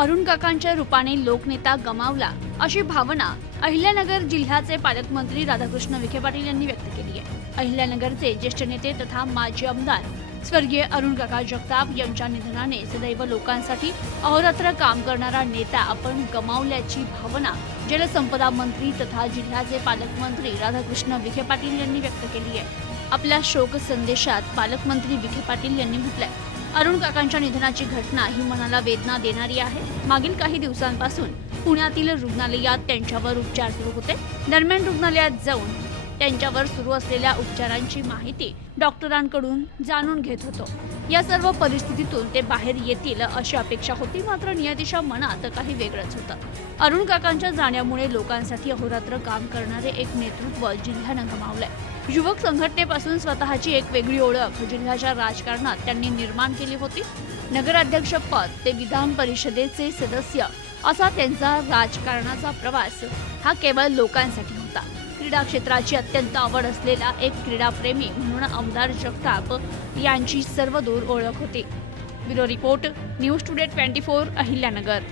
अरुण काकांच्या रूपाने लोकनेता गमावला अशी भावना अहिल्यानगर जिल्ह्याचे पालकमंत्री राधाकृष्ण विखे पाटील यांनी व्यक्त केली आहे। अहिल्यानगरचे ज्येष्ठ नेते तथा माजी आमदार स्वर्गीय अरुण काका जगताप यांच्या निधनाने सदैव लोकांसाठी अहोरात्र काम करणारा नेता आपण गमावल्याची भावना जलसंपदा मंत्री तथा जिल्ह्याचे पालकमंत्री राधाकृष्ण विखे पाटील यांनी व्यक्त केली आहे। आपल्या शोक संदेशात पालकमंत्री विखे पाटील यांनी म्हटलंय, अरुण काकांच्या निधनाची घटना ही मनाला वेदना देणारी आहे। मागील काही दिवसांपासून पुण्यातील रुग्णालयात त्यांच्यावर उपचार सुरू होते। दरम्यान रुग्णालयात जाऊन त्यांच्यावर सुरू असलेल्या उपचारांची माहिती डॉक्टरांकडून जाणून घेत होतो। या सर्व परिस्थितीतून ते बाहेर येतील अशी अपेक्षा होती, मात्र नियतीच्या मनात काही वेगळंच होतं। अरुण काकांच्या जाण्यामुळे लोकांसाठी अहोरात्र काम करणारे एक नेतृत्व जिल्ह्यानं गमावलंय। युवक संघटनेपासून स्वतःची एक वेगळी ओळख जिल्ह्याच्या राजकारणात त्यांनी निर्माण केली होती। नगराध्यक्ष पद ते विधान परिषदेचे सदस्य असा त्यांचा राजकारणाचा प्रवास हा केवळ लोकांसाठी होता। क्रीडा क्षेत्राची अत्यंत आवड असलेला एक क्रीडाप्रेमी म्हणून आमदार जगताप यांची सर्वदूर ओळख होती। Bureau report, news today 24 Ahilyanagar.